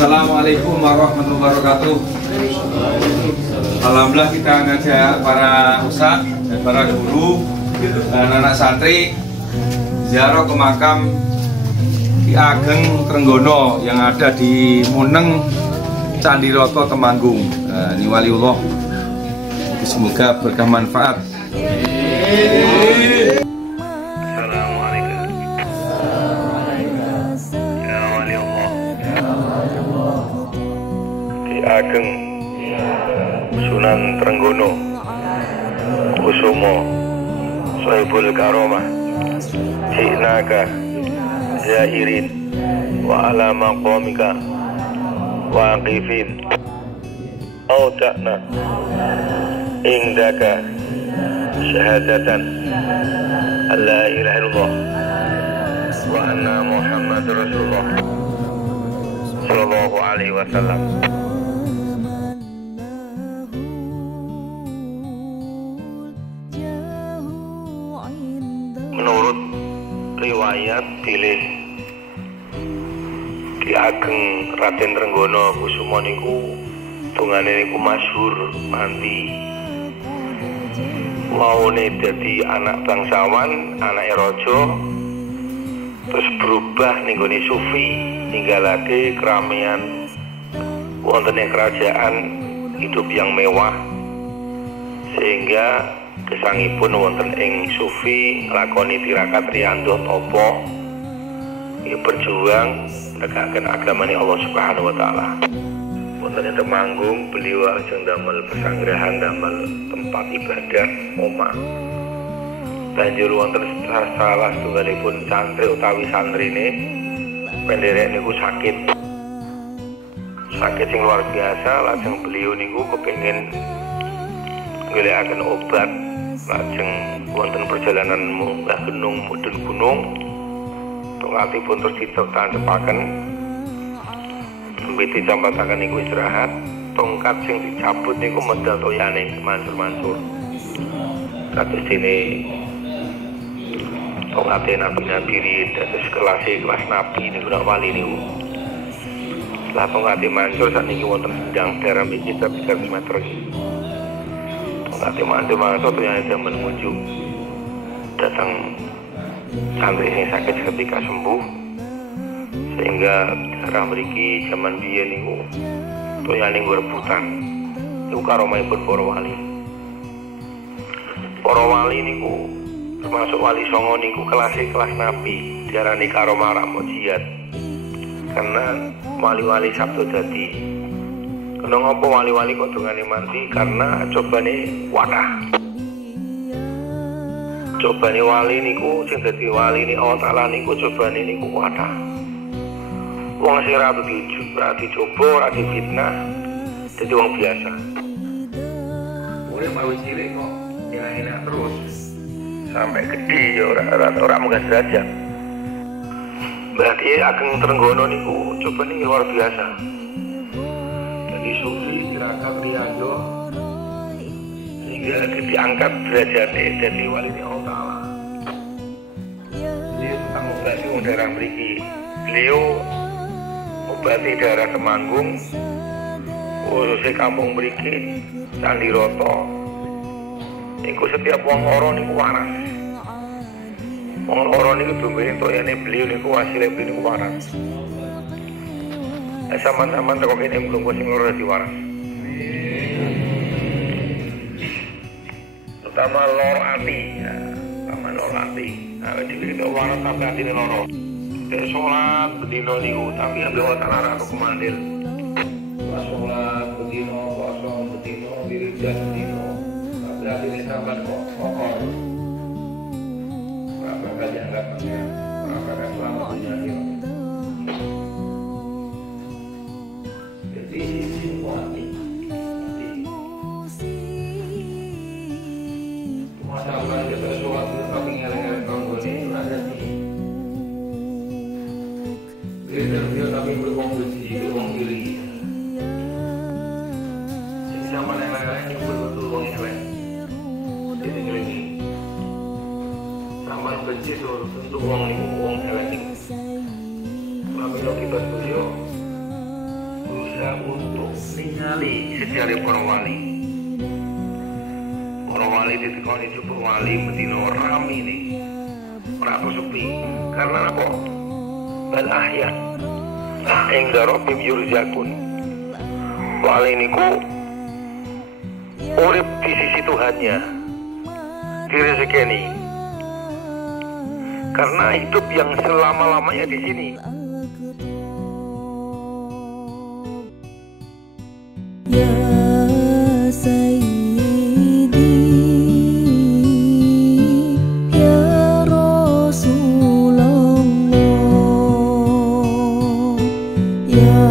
Assalamualaikum warahmatullahi wabarakatuh. Alhamdulillah kita ngajak para ustadz dan para guru dan anak santri ziarah ke makam Ki Ageng Trenggono yang ada di Muneng, Candiroto, Temanggung. Ini waliullah. Semoga berkah manfaat. Ageng Sunan Trenggono Kusumo Sohibul Karomah Ji'naka Zairin wa ala maqamika waqifin auda'na indaka syahadatan alla ilaha illallah wa anna Muhammad Rasulullah sallallahu alaihi wasallam. Menurut riwayat bilih Ki Ageng Raden Trenggono Kusumo niku dongane niku masyhur manti maune dadi anak bangsawan, anak raja, terus berubah ning gone sufi, ninggalake keramaian wonten ing kerajaan, hidup yang mewah, sehingga gesangipun wonten ing sufi lakoni tirakat riyando topo ya berjuang tegakkan agamane Allah Subhanahu wa taala. Wonten ing Temanggung beliau ajeng damel pesanggrahan, damel tempat ibadah omah. Banjur wonten salah setunggalipun santri utawi santrine penderek niku sakit sing luar biasa, lajeng beliau niku kepengin golekaken obat. Lajeng wonten perjalanan munggah gunung mudhun gunung, tongkatipun terus ditancepaken, nembe dicampataken niku istirahat, tongkat sing dicabut niku medal toyane mansur-mansur. Kados dene tongkate nabi-nabi dados kelas nabi niku nak wali niku. Lah tongkate mansur sakniki wonten sedang daram iki 3 meter. Nanti mantu yang zaman menuju datang santri yang sakit ketika sembuh, sehingga daerah mriki zaman biyen niku toyane rebutan niku karomahipun para wali. Para wali niku termasuk wali songo niku kelas nabi, diarani karomah ramojiat karena wali-wali sabdo dadi. Kena ngopo wali-wali kok dongane mati karena cobane wadah. Cobane wali niku sing dadi wali ni Allah Taala niku cobane niku wadah. Wong sing ra dicoba, ora difitnah, dadi wong biasa. Urip awis cilik kok enak-enak terus. Sampai gede ya ora munggah derajat. Berarti Ageng Trenggono niku cobane luar biasa. Sufi tirakat riyando sehingga diangkat derajatnya dari wali Allah Ta'ala. Beliau tentang obati daerah mriki, beliau obati daerah Temanggung, khususnya kampung mriki Candiroto. Niku setiap wong loro niku waras. Wong loro niku dumene toyane beliau niku hasilnya beliau niku waras. Sama-sama teko kene belum sing loro dadi waras. Terutama loro ati, ya, sama loro mati. Awake dhewe kita waras sampe atine loro. Nek salat bedino niku tapi ambil wonten arah kemandil. Pas salat bedino, poso bedino, wiridan bedino. Tapi atine sampean kok kokor. Apa kaya enggak punya. Apa kaya selama dunia ini. Jadi mati. Masalah kita sholat tapi ngeleng-ngeleng kongkong ini ada sih. Dia tapi berkong bersih, berkong kiri. Jadi sama ngeleng-ngeleng itu betul-betul wong ngeleng. Jadi ngeleng. Sama benci itu tentu wong ini wong ngeleng. Tapi kalau kita beliau berusaha untuk ningali sejarah para wali. Orang wali ditekoni cukup wali bedino rame nih, ora sepi. Karena apa? Bal ahya ing darabim yurzakun. Wali niku urip di sisi Tuhannya, direzekeni. Karena hidup yang selama-lamanya di sini. Ya Sayyidi, Ya Rasulullah, Ya